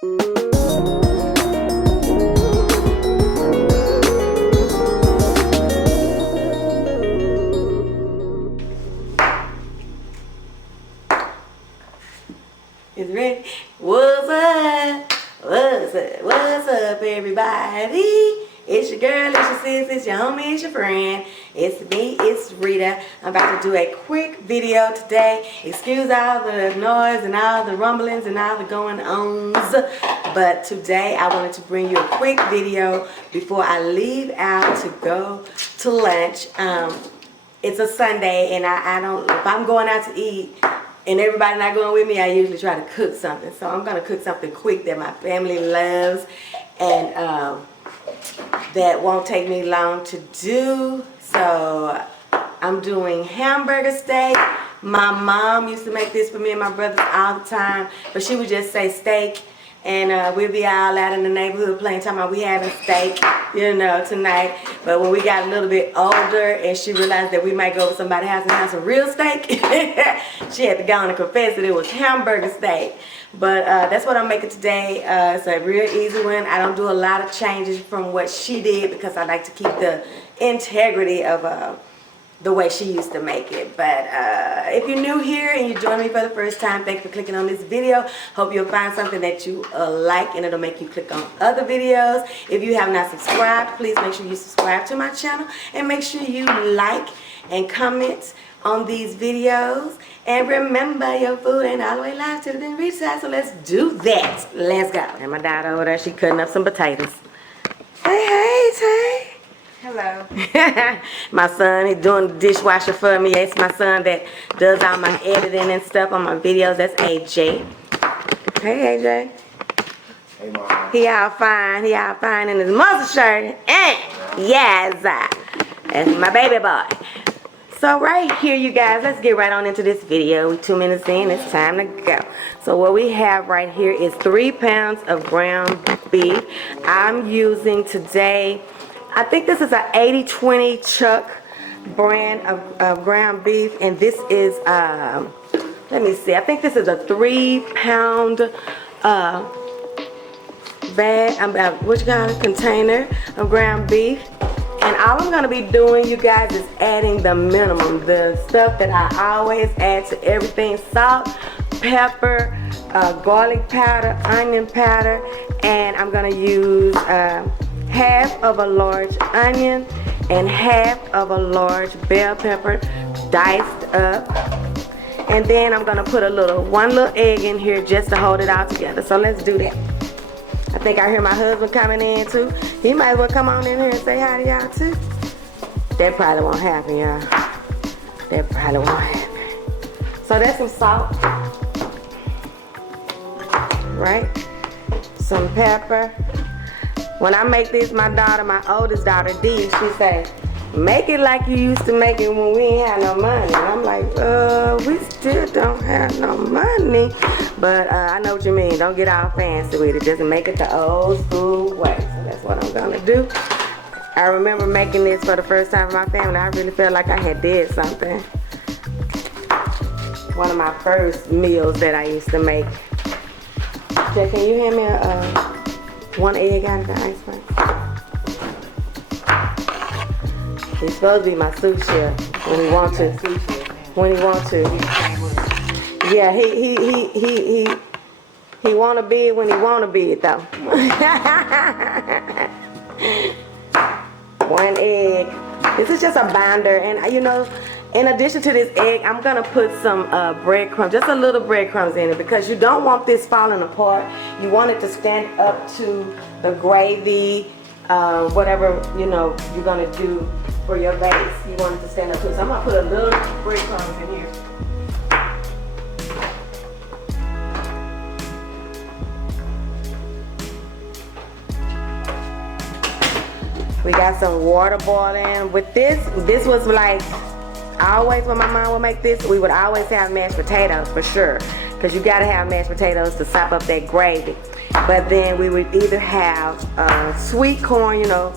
Is it ready? What's up? What's up? What's up, everybody? It's your girl, it's your sis, it's your homie, it's your friend. It's me, it's Rita. I'm about to do a quick video today. Excuse all the noise and all the rumblings and all the going-ons. But today I wanted to bring you a quick video before I leave out to go to lunch. It's a Sunday and I don't, if I'm going out to eat, and everybody not going with me, I usually try to cook something. So I'm going to cook something quick that my family loves and that won't take me long to do. So I'm doing hamburger steak. My mom used to make this for me and my brothers all the time, but she would just say steak. And we'd be all out in the neighborhood playing, talking about we having steak, you know, tonight. But when we got a little bit older and she realized that we might go to somebody's house and have some real steak, she had to go on and confess that it was hamburger steak. But that's what I'm making today. It's a real easy one. I don't do a lot of changes from what she did because I like to keep the integrity of the way she used to make it. But if you're new here and you're joining me for the first time, thanks for clicking on this video. Hope you'll find something that you like and it'll make you click on other videos. If you have not subscribed, please make sure you subscribe to my channel and make sure you like and comment on these videos. And remember, your food ain't all the way live till it didn't reach that, so let's do that. Let's go. And my daughter over there, she cutting up some potatoes. Hey, Tay. Hello. My son, he's doing the dishwasher for me. It's my son that does all my editing and stuff on my videos. That's AJ. Hey, AJ. Hey, Mom. He all fine. He all fine in his muscle shirt. And yes, that's my baby boy. So right here, you guys, let's get right on into this video. We're 2 minutes in. It's time to go. So what we have right here is 3 pounds of ground beef. I'm using today, I think this is a 80-20 Chuck brand of ground beef, and this is let me see, I think this is a 3-pound bag, what you call it, container of ground beef. And all I'm gonna be doing, you guys, is adding the minimum, the stuff that I always add to everything: salt, pepper, garlic powder, onion powder, and I'm gonna use half of a large onion and half of a large bell pepper diced up. And then I'm gonna put one little egg in here just to hold it all together. So let's do that. I think I hear my husband coming in too. He might as well come on in here and say hi to y'all too. That probably won't happen, y'all. That probably won't happen. So that's some salt, right? Some pepper. When I make this, my daughter, my oldest daughter, Dee, she say, make it like you used to make it when we ain't had no money. And I'm like, we still don't have no money. But I know what you mean. Don't get all fancy with it. Just make it the old school way. So that's what I'm gonna do. I remember making this for the first time for my family. I really felt like I had did something. One of my first meals that I used to make. Jay, can you hand me one egg out of the ice box? He's supposed to be my sous chef when he wants to. When he wants to. Yeah, he wanna be it when he wanna be it though. 1 egg. This is just a binder, and you know, in addition to this egg, I'm gonna put some breadcrumbs, just a little breadcrumbs in it, because you don't want this falling apart. You want it to stand up to the gravy, whatever, you know, you're gonna do for your base. You want it to stand up to it. So I'm gonna put a little breadcrumbs in here. We got some water boiling. With this was like, always when my mom would make this, we would always have mashed potatoes for sure. Because you gotta have mashed potatoes to sop up that gravy. But then we would either have sweet corn, you know,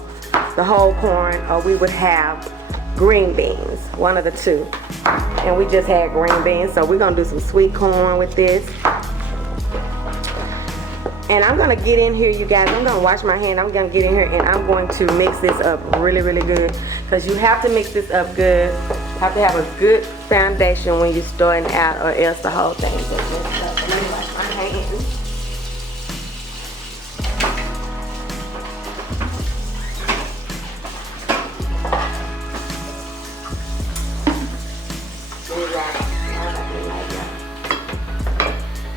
the whole corn, or we would have green beans, one of the two. And we just had green beans, so we're gonna do some sweet corn with this. And I'm gonna get in here, you guys. I'm gonna wash my hand. I'm gonna get in here and I'm going to mix this up really, really good. Because you have to mix this up good. You have to have a good foundation when you're starting out, or else the whole thing just messed up. Let me wash my hands.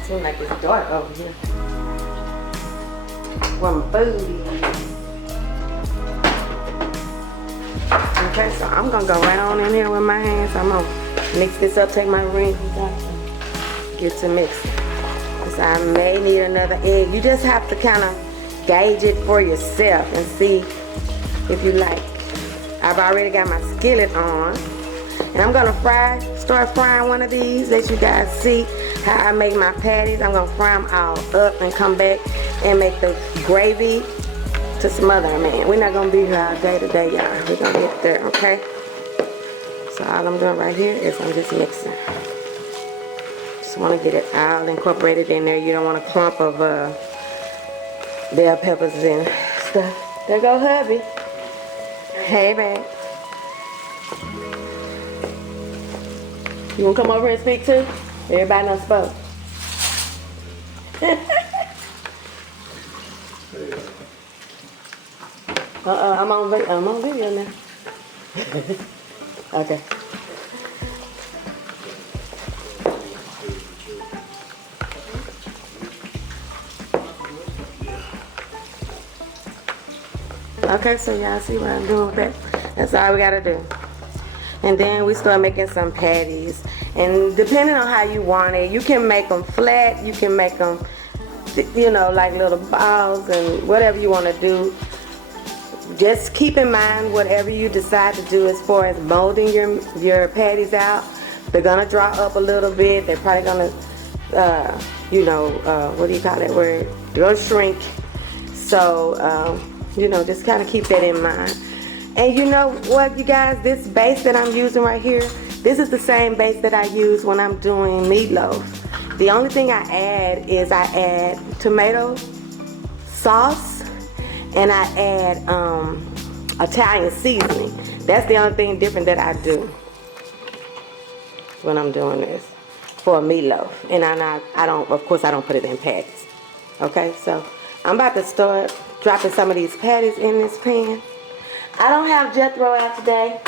Seems like it's dark over here. One foodie. Okay, so I'm gonna go right on in here with my hands. I'm gonna mix this up, take my rings out, and get to mixing. So I may need another egg. You just have to kind of gauge it for yourself and see if you like. I've already got my skillet on. And I'm gonna start frying one of these, let you guys see how I make my patties. I'm gonna fry them all up and come back and make the gravy to smother them in. We're not gonna be here all day today, y'all. We're gonna get there, okay? So all I'm doing right here is I'm just mixing. Just wanna get it all incorporated in there. You don't want a clump of bell peppers and stuff. There go hubby. Hey, babe. You wanna come over and speak too? Everybody done spoke. I'm on video now. Okay. Okay, so y'all see what I'm doing with that? That's all we gotta do. And then we start making some patties. And depending on how you want it, you can make them flat, you can make them, you know, like little balls and whatever you want to do. Just keep in mind whatever you decide to do as far as molding your patties out. They're gonna draw up a little bit. They're probably gonna, you know, what do you call that word? They're gonna shrink. So, you know, just kind of keep that in mind. And you know what, you guys, this base that I'm using right here, this is the same base that I use when I'm doing meatloaf. The only thing I add is I add tomato sauce and I add Italian seasoning. That's the only thing different that I do when I'm doing this for a meatloaf. And I don't, of course I don't put it in patties. Okay, so I'm about to start dropping some of these patties in this pan. I don't have Jethro out today.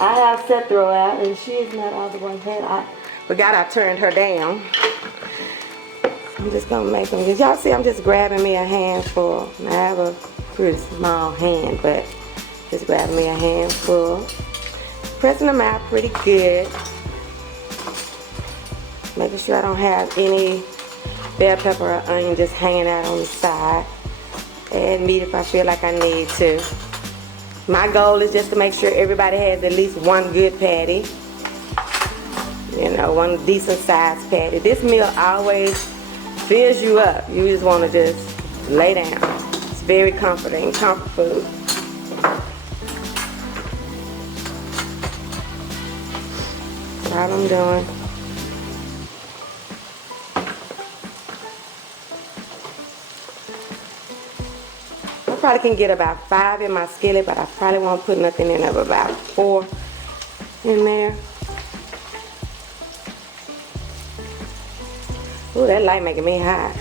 I have Sethro out, and she is not all the one head. I forgot I turned her down. I'm just gonna make them. Y'all see, I'm just grabbing me a handful. I have a pretty small hand, but just grabbing me a handful. Pressing them out pretty good. Making sure I don't have any bell pepper or onion just hanging out on the side. Add meat if I feel like I need to. My goal is just to make sure everybody has at least one good patty. You know, one decent sized patty. This meal always fills you up. You just want to just lay down. It's very comforting, comfort food. That's all I'm doing. I probably can get about 5 in my skillet, but I probably won't put nothing in of about 4 in there. Ooh, that light making me hot.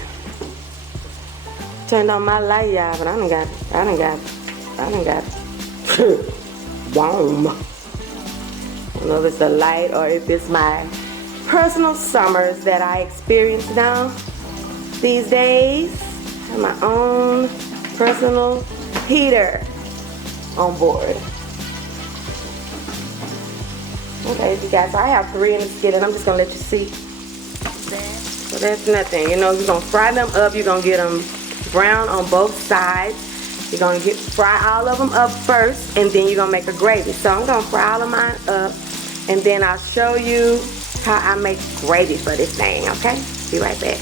Turned on my light, y'all, but I done got warm. I don't know if it's the light or if it's my personal summers that I experience now these days. I have my own personal heater on board. Okay, you guys, so I have 3 in the skillet. I'm just gonna let you see that. So that's nothing. You know, you're gonna fry them up. You're gonna get them brown on both sides. You're gonna fry all of them up first, and then you're gonna make a gravy. So I'm gonna fry all of mine up, and then I'll show you how I make gravy for this thing. Okay? Be right back.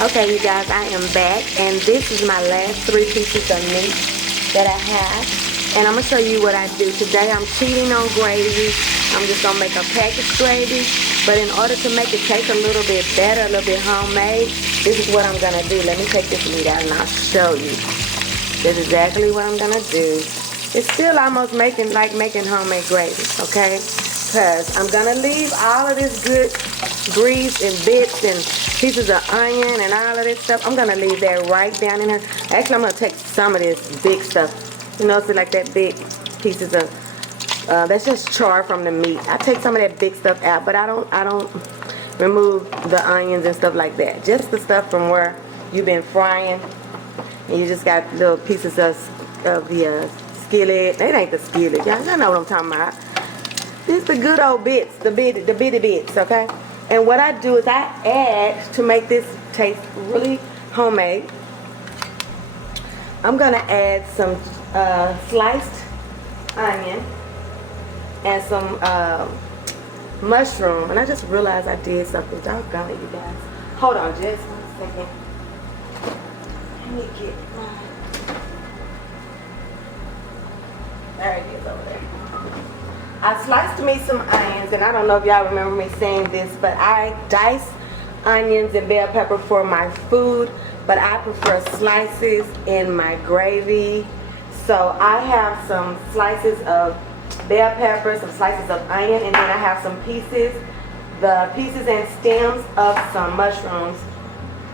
Okay, you guys, I am back, and this is my last 3 pieces of meat that I have, and I'm gonna show you what I do. Today I'm cheating on gravy. I'm just gonna make a packaged gravy. But in order to make it taste a little bit better, a little bit homemade, this is what I'm gonna do. Let me take this meat out and I'll show you. This is exactly what I'm gonna do. It's still almost making homemade gravy, okay? Because I'm gonna leave all of this good grease and bits and pieces of onion and all of this stuff. I'm gonna leave that right down in here. Actually, I'm gonna take some of this big stuff. You know, so like that big pieces of that's just char from the meat. I take some of that big stuff out, but I don't remove the onions and stuff like that. Just the stuff from where you've been frying, and you just got little pieces of the skillet. It ain't the skillet, y'all know what I'm talking about. It's the good old bits, the bitty bits, okay? And what I do is I add, to make this taste really homemade, I'm gonna add some sliced onion and some mushroom. And I just realized I did something. Doggone it, you guys. Hold on just 1 second. Let me get my... There it is over there. I sliced me some onions, and I don't know if y'all remember me saying this, but I dice onions and bell pepper for my food, but I prefer slices in my gravy. So I have some slices of bell pepper, some slices of onion, and then I have some pieces, the pieces and stems of some mushrooms.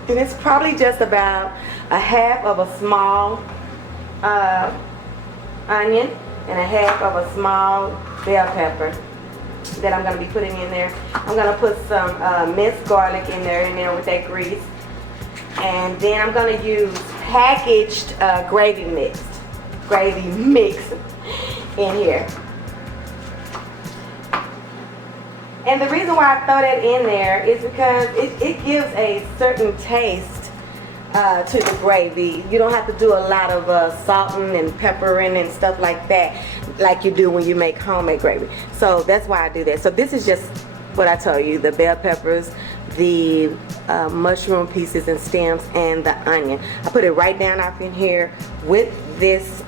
And it's probably just about a half of a small onion and a half of a small bell pepper that I'm going to be putting in there. I'm going to put some minced garlic in there with that grease. And then I'm going to use packaged gravy mix in here. And the reason why I throw that in there is because it gives a certain taste to the gravy. You don't have to do a lot of salting and peppering and stuff like that, like you do when you make homemade gravy. So that's why I do that. So this is just what I told you: the bell peppers, the mushroom pieces and stems, and the onion. I put it right down off in here with this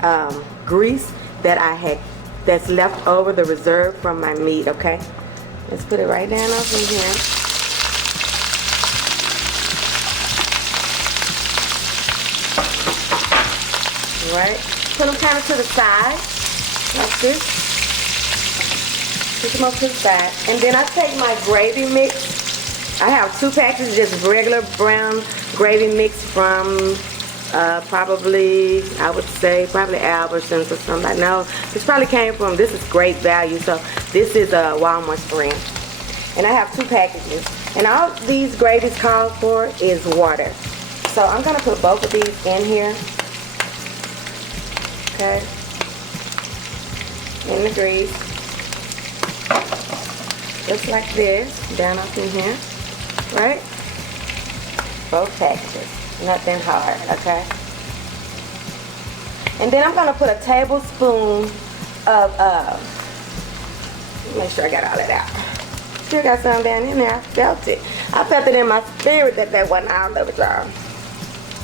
grease that I had, that's left over, the reserve from my meat. Okay, let's put it right down off in here. Right, put them kind of to the side, like this. Put them up to the side, and then I take my gravy mix. I have 2 packages, just regular brown gravy mix from probably, I would say, probably Albertsons or something. No, this probably came from, this is great value. So this is a Walmart brand. And I have 2 packages. And all these gravies called for is water. So I'm going to put both of these in here. Okay. In the grease. Just like this. Down up in here. Right? Both packages. Nothing hard, okay? And then I'm going to put a tablespoon of, make sure I got all that out. Still got some down in there. I felt it. I felt it in my spirit that wasn't all of it, y'all.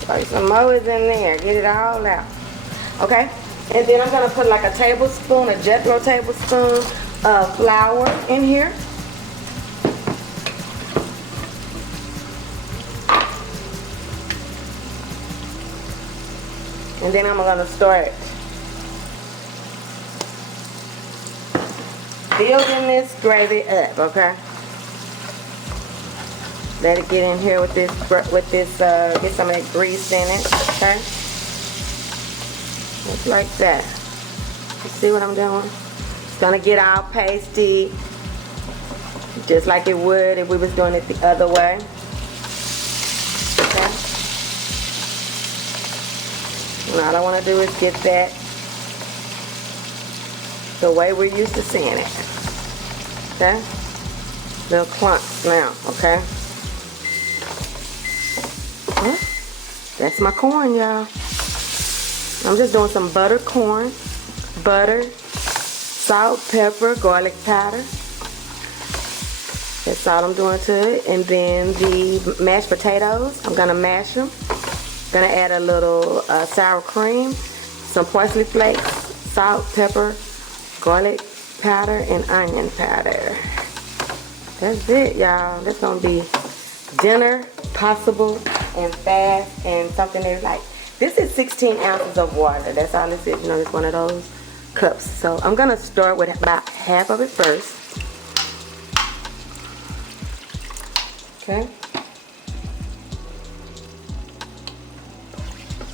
So some more is in there. Get it all out. Okay? And then I'm going to put like a tablespoon, a Jethro tablespoon of flour in here. And then I'm going to start building this gravy up, okay? Let it get in here with this, get some of that grease in it, okay? Just like that. You see what I'm doing? It's going to get all pasty, just like it would if we was doing it the other way. Okay? And all I want to do is get that the way we're used to seeing it. Okay? Little clumps now, okay? Well, that's my corn, y'all. I'm just doing some buttered corn, butter, salt, pepper, garlic powder. That's all I'm doing to it. And then the mashed potatoes, I'm gonna mash them. Gonna add a little sour cream, some parsley flakes, salt, pepper, garlic powder and onion powder. That's it, y'all. That's gonna be dinner, possible, and fast, and something that's like, this is 16 ounces of water. That's all this is. You know, it's one of those cups. So I'm gonna start with about half of it first. Okay.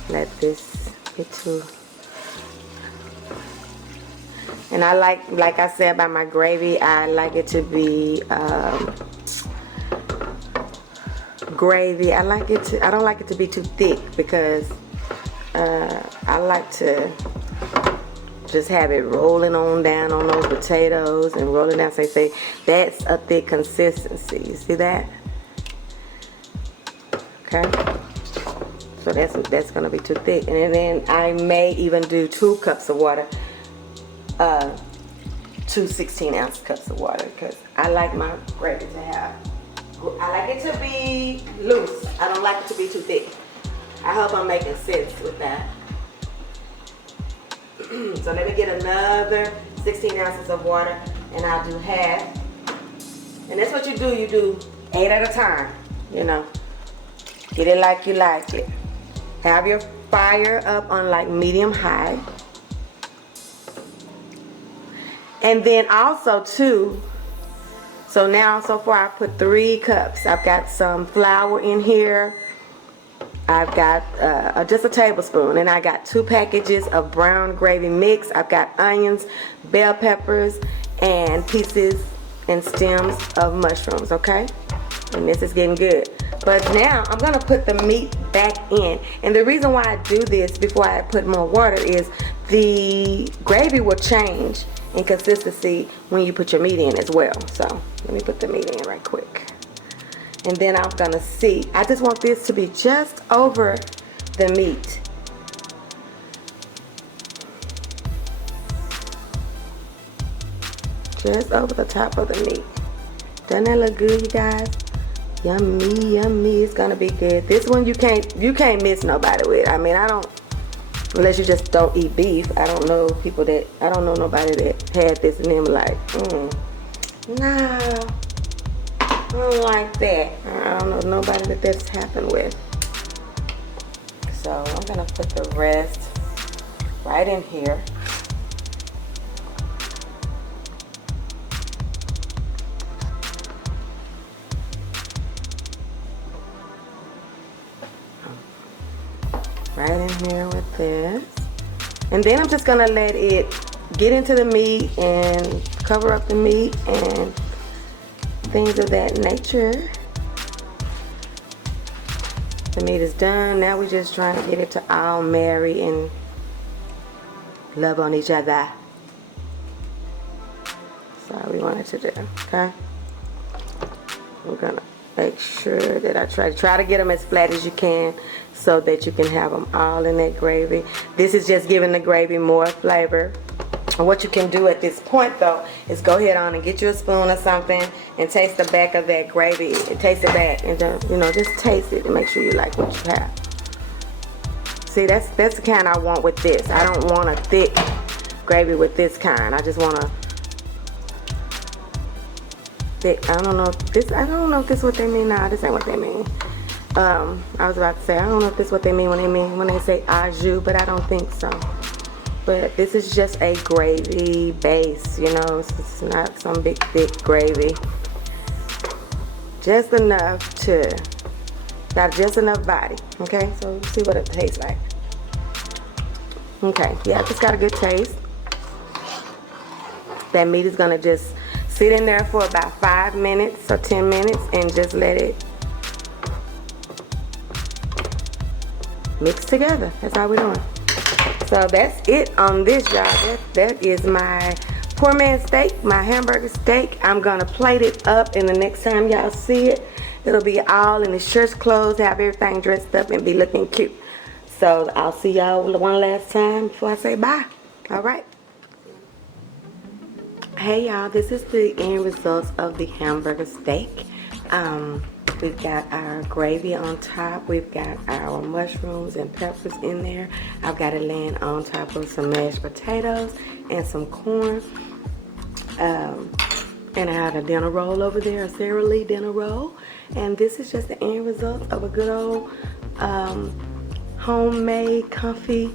Let this get to. And I like I said about my gravy, I like it to be gravy. I don't like it to be too thick because I like to just have it rolling on down on those potatoes and rolling down. So say that's a thick consistency. You see that? Okay. So that's gonna be too thick. And then I may even do 2 cups of water. 2 16-ounce cups of water, because I like my gravy to have, I like it to be loose. I don't like it to be too thick. I hope I'm making sense with that. So let me get another 16 ounces of water, and I'll do half. And that's what you do 8 at a time, you know. Get it like you like it. Have your fire up on like medium high. And then also too, so now so far I put 3 cups. I've got some flour in here. I've got just a tablespoon, and I got 2 packages of brown gravy mix. I've got onions, bell peppers, and pieces and stems of mushrooms, okay? And this is getting good. But now I'm gonna put the meat back in. And the reason why I do this before I put more water is the gravy will change in consistency when you put your meat in as well. So let me put the meat in right quick. And then I'm gonna see, I just want this to be just over the meat. Just over the top of the meat. Doesn't that look good, you guys? Yummy, yummy. It's gonna be good. This one you can't miss nobody with. I mean, I don't, unless you just don't eat beef. I don't know nobody that had this and them like, no, I don't like that. I don't know nobody that that's happened with. So I'm gonna put the rest right in here. Right in here with this. And then I'm just gonna let it get into the meat and cover up the meat and things of that nature. The meat is done. Now we're just trying to get it to all marry and love on each other. That's all we wanted to do, okay? We're gonna make sure that I try to get them as flat as you can so that you can have them all in that gravy. This is just giving the gravy more flavor. And what you can do at this point though is go ahead on and get you a spoon or something and taste the back of that gravy. Taste it back and then, you know, just taste it and make sure you like what you have. See, that's the kind I want with this. I don't want a thick gravy with this kind. I just want a thick. I don't know if this is what they mean. Nah, this ain't what they mean. I was about to say, I don't know if this is what they mean when they say AyeJeezy, but I don't think so. But this is just a gravy base, you know. It's not some big thick gravy. Just enough to, got just enough body. Okay, so let's see what it tastes like. Okay, yeah, it's got a good taste. That meat is gonna just sit in there for about 5 minutes or 10 minutes and just let it mix together. That's how we're doing. So that's it on this, y'all. That is my poor man steak, my hamburger steak. I'm gonna plate it up, and the next time y'all see it, it'll be all in the shirts, clothes, have everything dressed up and be looking cute. So I'll see y'all one last time before I say bye. All right. Hey y'all, this is the end results of the hamburger steak. We've got our gravy on top. We've got our mushrooms and peppers in there. I've got it laying on top of some mashed potatoes and some corn. And I had a dinner roll over there, a Sara Lee dinner roll. And this is just the end result of a good old homemade, comfy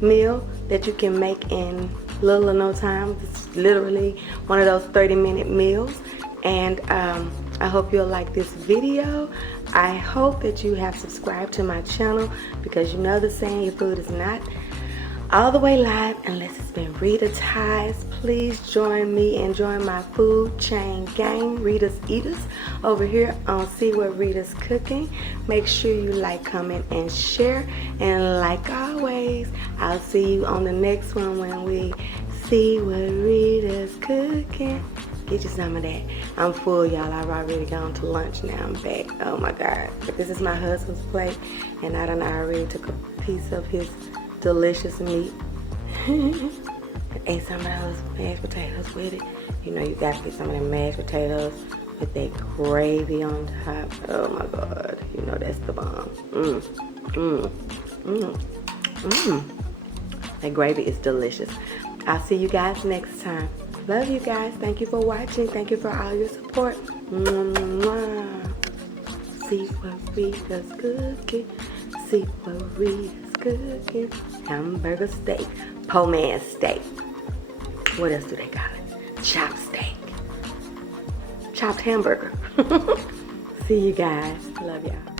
meal that you can make in little or no time. It's literally one of those 30-minute meals. And I hope you'll like this video. I hope that you have subscribed to my channel, because you know the saying, your food is not all the way live unless it's been Ritatized. Please join me and join my food chain gang, RitasEatas, over here on See What Rita's Cooking. Make sure you like, comment, and share. And like always, I'll see you on the next one when we see what Rita's cooking. Get you some of that. I'm full, y'all. I've already gone to lunch. Now I'm back. Oh my God. But this is my husband's plate, and I done already took a piece of his delicious meat. Ate some of those mashed potatoes with it. You know you gotta get some of them mashed potatoes with that gravy on top. Oh my God. You know that's the bomb. That gravy is delicious. I'll see you guys next time. Love you guys. Thank you for watching. Thank you for all your support. See what Rita's cooking. See what Rita's cooking. Hamburger steak. Po man steak. What else do they call it? Chopped steak. Chopped hamburger. See you guys. Love y'all.